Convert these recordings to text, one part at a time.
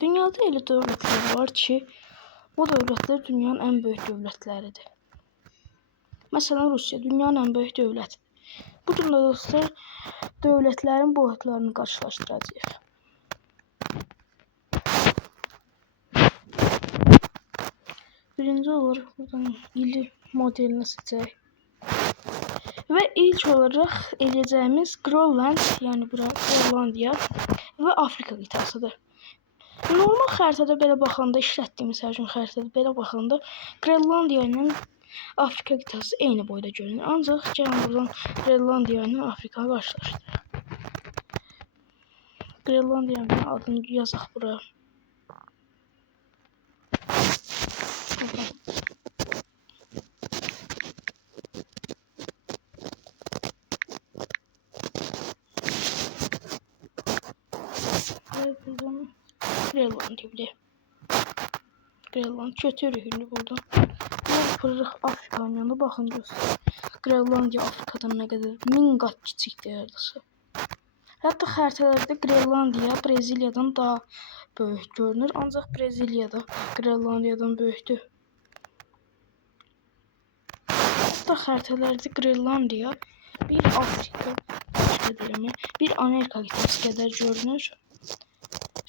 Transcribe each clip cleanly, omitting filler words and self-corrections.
Dünyada elə dövlətlər var ki, bu dövlətlər dünyanın ən böyük dövlətləridir. Məsələn, Rusiya dünyanın ən böyük dövlətidir. Bu durumda dostlar, dövlətlərin boyutlarını qarşılaşdıracağıq. Birinci olarak buradan ili modelini seçək. Ve ilk olarak eləyəcəyimiz Grönland, yani Grönlandiya ve Afrika qitəsidir. Normal xəritədə belə baxanda, işlətdiyimiz hər gün xəritədə belə baxanda Grönlandiya ilə Afrika qitəsi eyni boyda görünür. Ancaq gəlin buradan Grönlandiya ilə Afrikanı qarşılaşdıraq. Grönlandiyanın adını yazaq bura. Grönland gibi. Grönland götürürük indi buradan. Yapırıq Afrikanın yanına baxın göstər. Grönlandiya Afrikadan nə qədər 1000 qat kiçikdir yarısı. Hətta xəritələrdə Grönlandiya Brezilyadan daha böyük görünür. Ancaq Breziliyada Grönlandiyadan böyükdür. Hətta xəritələrdə Grönlandiya bir Afrika, bir Amerika qitəsi qədər görünür.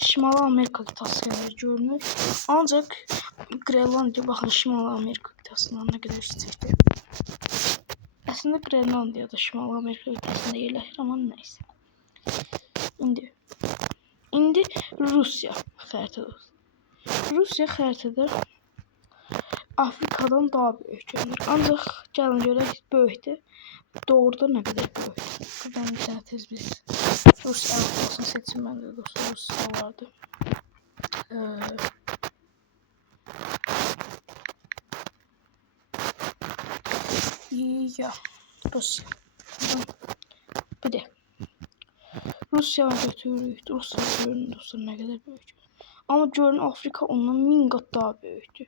Şimali Amerika qitəsi qədər görünür. Ancaq Grönlandiya baxın Şimali Amerika qitəsindən nə qədər kiçikdir. Əslində Grönlandiya da Şimali Amerika qitəsində yerləşir, amma nəysə. İndi Rusiya xəritədə. Rusiya xəritədə Afrikadan daha böyük görünür. Ancaq gəlin görək böyükdür. Doğruda nə qədər böyükdür. Buradan bir tane tez biz Rusiya olsun seçim məndə dostlar. Rusiya vardı. Ya Rusya. Bir de Rusya'ya götürürük. Rusya görünür dostlar nə qədər böyük. Amma görün Afrika ondan 1000 qat daha böyükdür.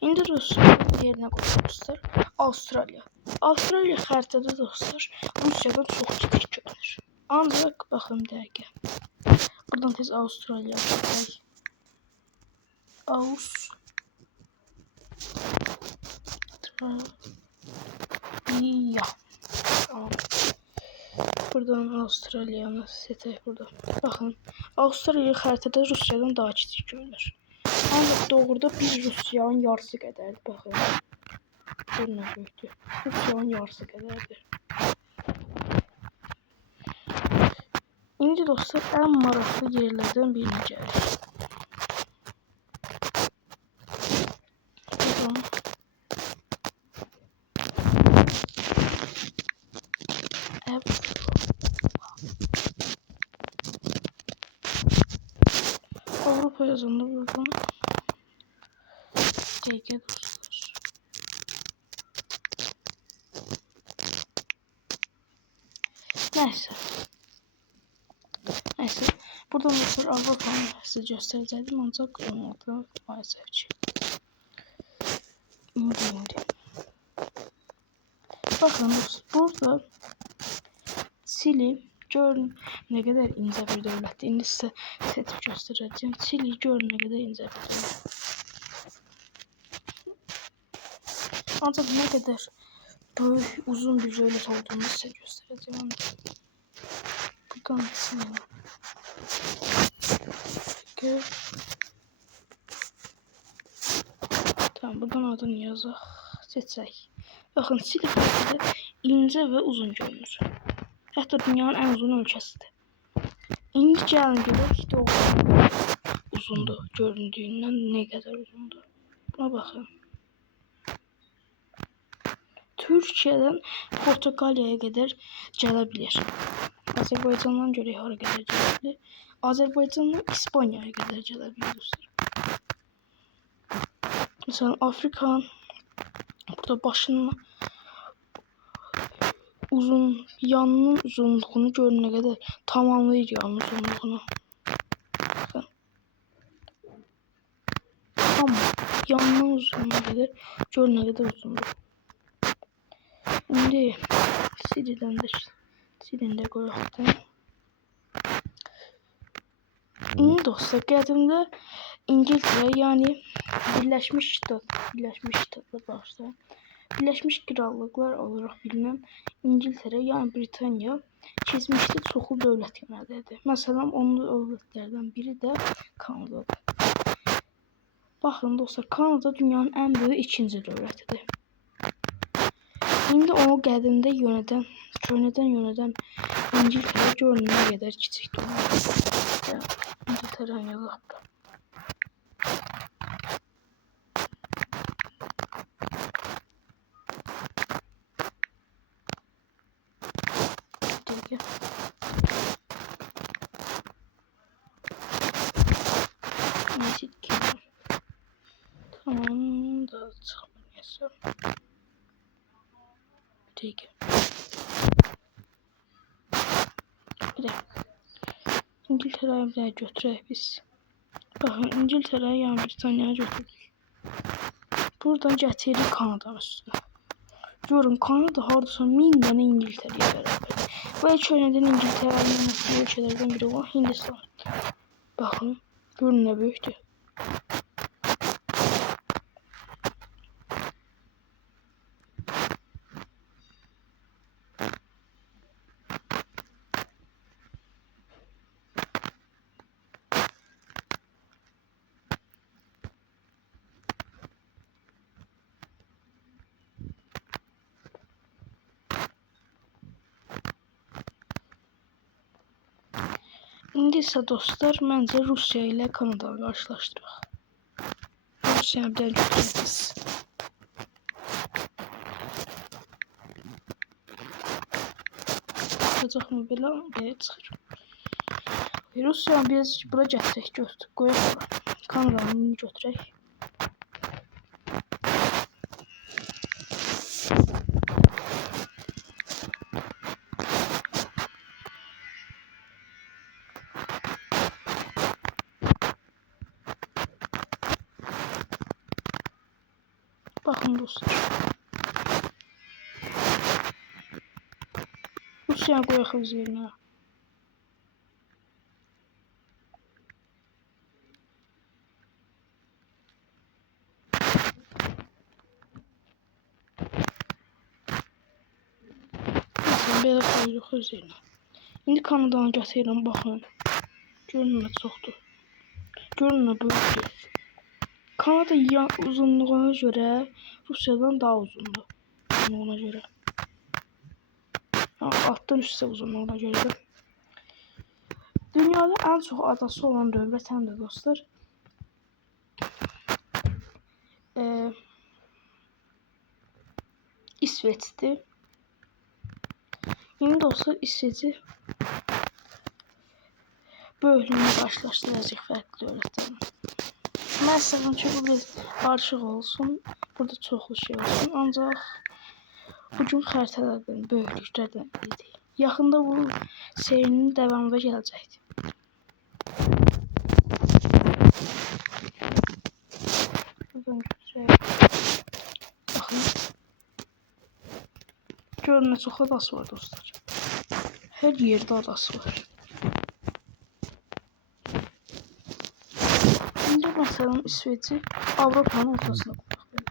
İndi Rusya yerine qoyuyoruz dostlar. Avustralya. Avustralya xəritədə dostlar Rusiyadan çox kiçik görünür. Ancaq baxın bir dəqiqə. Buradan tez Avustralya baxaq. Avustralya. Tamam. Buradan Avustralya'nı seçək burada. Baxın. Avustralya xəritədə Rusiyadan daha kiçik görünür. Ancaq doğruda bir Rusiyanın yarısı qədərdir. Baxın. Görün nə böyükdür. Rusiyanın yarısı qədərdir. İndi dostlar ən maraqlı yerlərdən birinə gəlir. Avrupa yazında buradan. Dəqiqə dostlar. Nəysə. Buradan dostlar Avropanı sizə göstərəcəkdim, ancaq olmadı maalesef ki. İndi. Baxın burada Çili görün nə qədər incə bir dövlətdir. İndi sizə seçib göstərəcəyim. Çili görün nə qədər incə bir dövlət. Ancaq nə qədər böyük, uzun bir dövlət olduğunu sizə göstərəcəyim. Buradan Çili. Tamam, buradan adını yazaq. Seçək. Baxın, Çili xəritədə incə və uzun görünür. Hətta dünyanın ən uzun ölkəsidir. İndi gəlin görək doğru uzundur göründüyündən nə qədər uzundur. Buna baxın. Türkiyədən Portuqaliyaya qədər gələ bilir. Azərbaycandan görək hara qədər gələ bilir. Azərbaycandan İspaniyaya qədər gələ bilir dostlar. Məsələn Afrikanın burada başının yanının uzunluğunu görün nə qədər tamamlayır yanının uzunluğunu. Baxın. Amma yanının uzunluğuna qədər görün nə qədər uzundur. İndi Siri'dən də qoyaqdan. İndi dostlar, qədimdə İngiltərə, yəni Birləşmiş Ştatlar başda, Birləşmiş Krallıqlar olaraq bilinən İngiltərə, yəni Britaniya keçmişdə çoxlu dövlət yönəldirdi. Məsələn, onun dövlətlərdən biri də Kanadadır. Baxın dostlar, Kanada dünyanın ən böyük ikinci dövlətidir. İndi onu qədimdə köhnədən yönədən İngiltərə görünür nə qədər kiçikdir. İngiltərəni yazaq. Tamam da çıkmıyor. Peki. İngiltere'ye bir daha götürək biz. Baxın, İngiltere'ye yəni Britaniyanı götürdük. Buradan gətiririk Kanadanın üstünə. Görün, Kanada hardasa 1000 dənə İngiltere'ye bərabər. Və köhnədən İngiltere'nin yönətdiyi ölkələrdən biri olan Hindistan. Baxın, görün nə böyükdür. İndi isə dostlar, məncə Rusiya ilə Kanadanı qarşılaşdıraq. Rusiyanı bir də götürək. Çıxacaq mı belə? Belə çıxır. Rusiyanı biz bura gətirək, qoyaq. Kanadanı götürək. Bakın dostlar. Rusiya qoyaq öz yerinə. Belə qoyuruq öz yerinə. İndi Kanadanı gətirirəm, baxın. Görün nə çoxdur. Görün nə böyükdür. Kanada uzunluğuna göre Rusya'dan daha uzundu. Uzunluğuna göre. Alttan üstte uzunluğuna göre. Dünyada en çok adası olan devlet hem de dostlar. İsveç'ti. Yine dostlar İsveç'i böylüğünü karşılaştıracak farklı devletlerle. Mesela çok biraz karışık olsun. Burada çoxlu şey olsun. Ancaq bugün xəritələrdən, böyüklüklərdən biridir. Yaxında bu serinin devamı gələcəkdir. Buradan götürək. Baxın. Görün nə çox adası var dostlar. Hər yerdə adası var. İndi məsələn İsveç'i Avropanın ortasına qoyaq.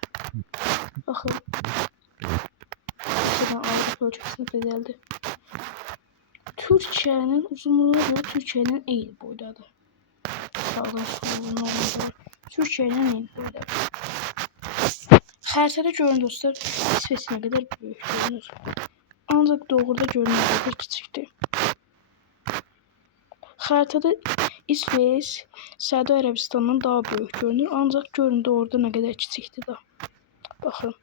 Baxın. Avrupa ölkəsində qədərdir. Türkiyənin uzunluğu da Türkiyənin eyni boydadır. Sağdan soluna olur. Türkiyənin eyni boydadır. Xəritədə görün dostlar, İsveç nə qədər böyük görünür. Ancaq doğruda görünür nə qədər kiçikdir. Xəritədə İsveç Səudi Ərəbistandan daha böyük görünür. Ancaq görün doğruda nə qədər kiçikdir da. Baxın.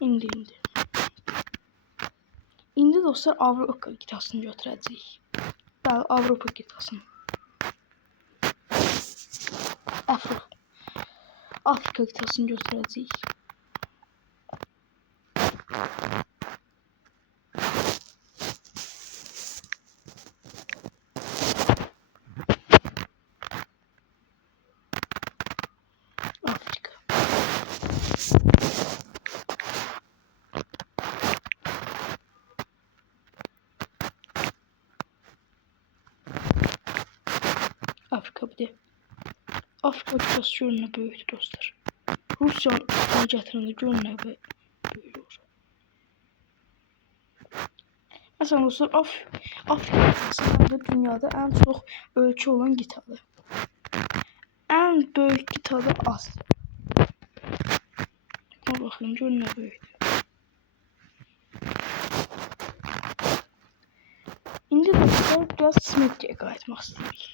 İndi. İndi dostlar Avropa qitəsini götürəcəyik. Bəli, Avropa qitəsini. Afrika qitəsini götürəcəyik. Afrika bir de. Afrika kıtası görün nə böyükdür dostlar. Rusiyanın gətirəndə görün nə böyük olur. Məsələn dostlar, Afrika kıtasında dünyada ən çox ölçü olan qitadır. Ən böyük qita da Asiya. Buna baxın, görün nə böyükdür. İndi dostlar biraz Smedge'ye qayıtmaq istəyirik.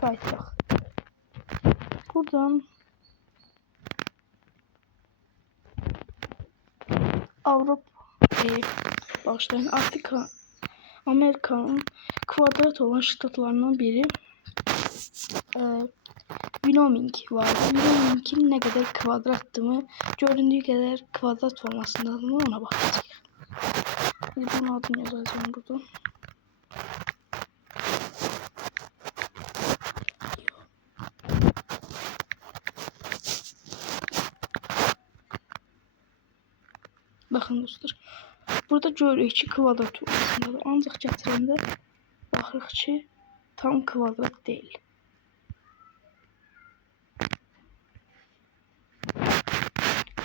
Qayıtdıq. Buradan bağışlayın, Amerika'nın kvadrat olan ştatlarından biri Wyoming var. Wyoming'in nə qədər kvadratlımı, göründüyü qədər kvadrat formasındadır, ona baxacağıq. Bunun adını yazacağım burada. Baxın dostlar, burada görürük ki, kvadrat formasındadır. Ancaq gətirəndə baxırıq ki, tam kvadrat deyil.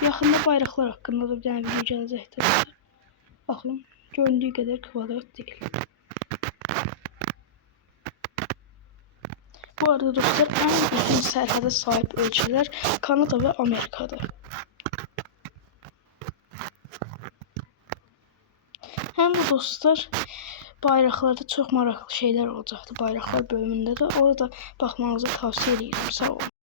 Yaxında bayraqlar haqqında da bir dənə video gələcəkdir. Baxın, göründüyü qədər kvadrat deyil. Bu arada dostlar, ən uzun sərhədə sahib ölkələr Kanada və Amerikadır. Həm də dostlar, bayraqlarda çox maraqlı şeylər olacaqdı. Bayraqlar bölümündə də orada baxmanızı tavsiyə edirəm. Sağ olun.